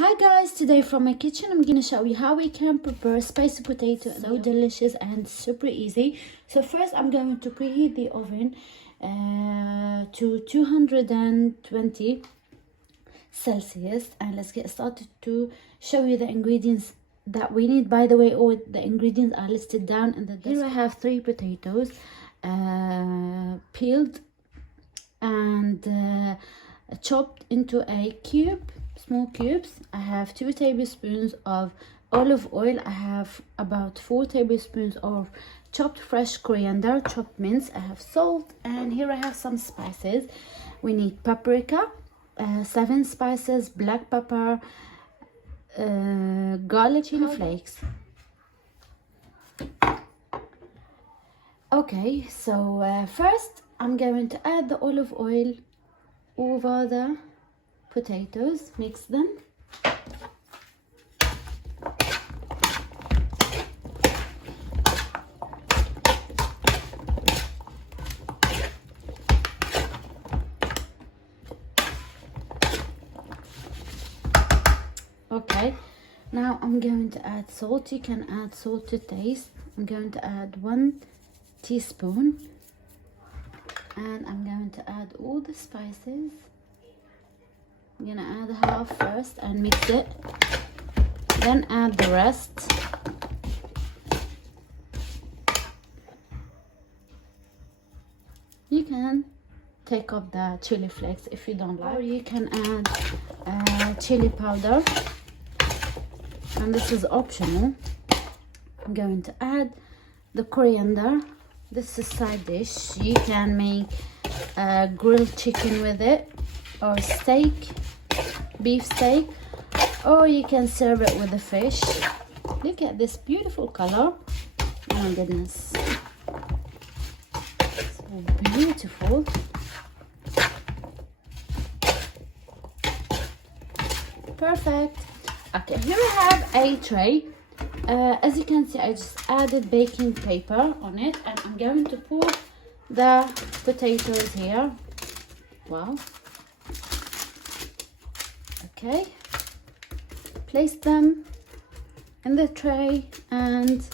Hi guys, today from my kitchen I'm gonna show you how we can prepare spicy potato. So delicious and super easy. So first I'm going to preheat the oven to 220 Celsius, and let's get started to show you the ingredients that we need. By the way, all the ingredients are listed down in the description. Here I have 3 potatoes peeled and chopped into a small cubes. I have 2 tablespoons of olive oil. I have about 4 tablespoons of chopped fresh coriander, chopped mince. I have salt, and here I have some spices. We need paprika, 7 spices, black pepper, garlic, chili flakes. Okay, so first I'm going to add the olive oil over the potatoes, mix them. Okay, now I'm going to add salt. You can add salt to taste. I'm going to add 1 teaspoon, and I'm going to add all the spices. I'm gonna add half first and mix it, then add the rest. You can take off the chili flakes if you don't like, or you can add chili powder, and this is optional. I'm going to add the coriander. This is side dish. You can make grilled chicken with it, or steak, beef steak, or you can serve it with the fish. Look at this beautiful color. Oh my goodness, so beautiful. Perfect. Okay, here I have a tray. As you can see, I just added baking paper on it, and I'm going to pour the potatoes here. Wow. Okay, place them in the tray and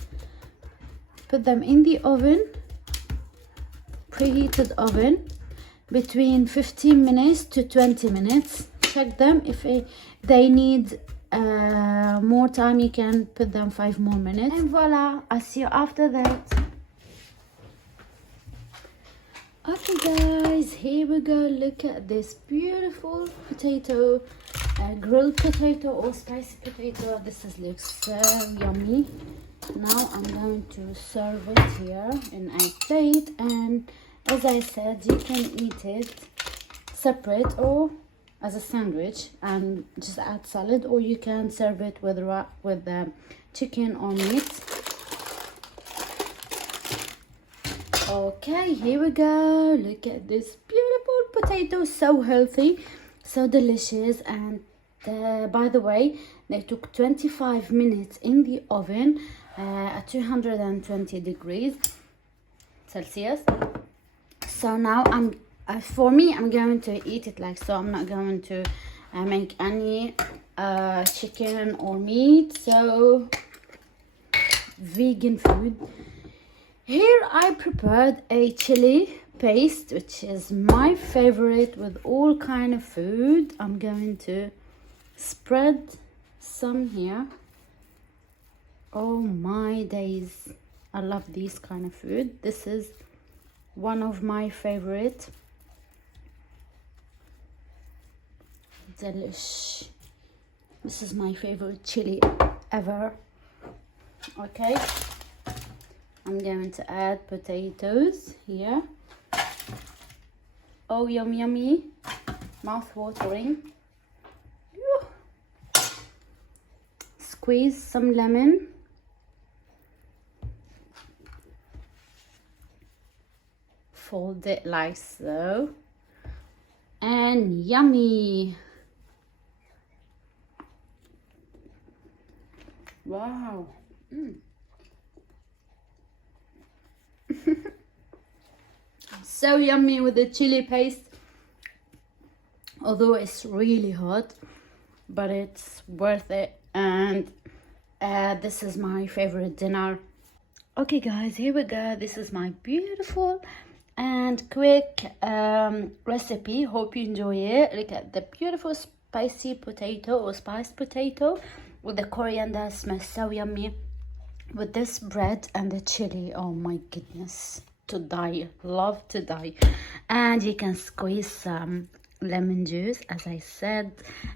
put them in the oven, preheated oven, between 15 minutes to 20 minutes. Check them. If they need more time, you can put them 5 more minutes, and voila, I'll see you after that. Okay guys, here we go. Look at this beautiful potato, grilled potato or spicy potato. This looks so yummy. Now I'm going to serve it here in a plate, and as I said, you can eat it separate or as a sandwich and just add salad, or you can serve it with the chicken or meat. Okay, here we go. Look at this beautiful potato, so healthy, so delicious. And by the way, they took 25 minutes in the oven at 220 degrees Celsius. So now for me, I'm going to eat it like so. I'm not going to make any chicken or meat, so vegan food. Here I prepared a chili paste, which is my favorite with all kind of food. I'm going to spread some here. Oh my days, I love this kind of food. This is one of my favorite. Delish. This is my favorite chili ever. Okay, I'm going to add potatoes here. Oh, yummy, mouth watering. Squeeze some lemon. Fold it like so, and yummy. Wow. So yummy with the chili paste, although it's really hot, but it's worth it. And this is my favorite dinner. Okay guys, here we go. This is my beautiful and quick recipe. Hope you enjoy it. Look at the beautiful spicy potato or spiced potato with the coriander. Smells so yummy with this bread and the chili. Oh my goodness, to die, love to die. And you can squeeze some lemon juice, as I said,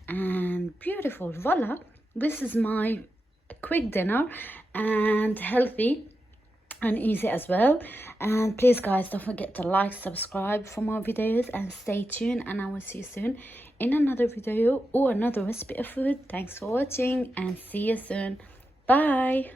and beautiful. Voila, this is my quick dinner and healthy and easy as well. And please guys, don't forget to like, subscribe for more videos, and stay tuned, and I will see you soon in another video or another recipe of food. Thanks for watching and see you soon. Bye.